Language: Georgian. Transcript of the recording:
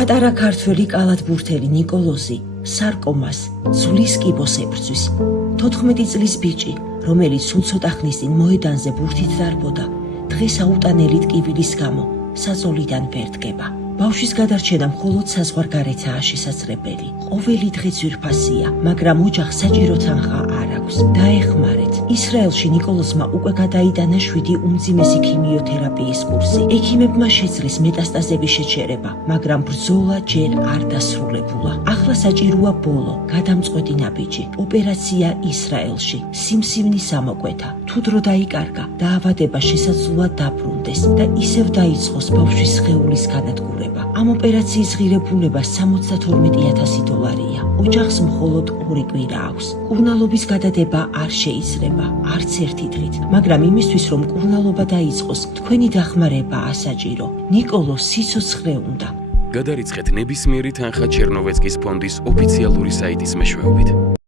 პატარა ქართველი კალათბურთელი ნიკოლოზი სარკომას ძვლის კიბოს ებრძვის. 14 წლის ბიჭი, რომელიც სულ ცოტა ხნის წინ მოედანზე ბურთით დარბოდა, დღეს აუტანელი ტკივილის გამო საზოლიდან ვერ დგება. ბავშვის გადარჩენა მხოლოდ საზღვარგარეთაა შესაძლებელი. ყოველი დღე ძვირფასია, მაგრამ ოჯახს საჭირო თანხა არ აქვს. დაეხმარეთ. ისრაელში ნიკოლოზმა უკვე გადაიტანა 7 უმძიმესი ქიმიოთერაპიის კურსი. ექიმებმა შეძლეს მეტასტაზების შეჩერება, მაგრამ ბრძოლა ჯერ არ დასრულებულა. ახლა საჭიროა ბოლო, გადამწყვეტი ნაბიჯი. ოპერაცია ისრაელში, სიმსივნის ამოკვეთა. თუ დრო დაიკარგა, დაავადება შესაძლოა დაბრუნდეს და ისევ დაიწყოს ბავშვის სხეულის განადგურება. ამ ოპერაციის ღირებულება $72,000. ოჯახს მხოლოდ 2 კვირა აქვს. კურნალობის გადადება არ შეიძლება, არც ერთი დღით, მაგრამ იმისთვის, რომ კურნალობა დაიწყოს, თქვენი დახმარებაა საჭირო. ნიკოლოს სიცოცხლე უნდა. გადარიცხეთ ნებისმიერი თანხა ჩერნოვეცკის ფონდის ოფიციალური საიტის მეშვეობით.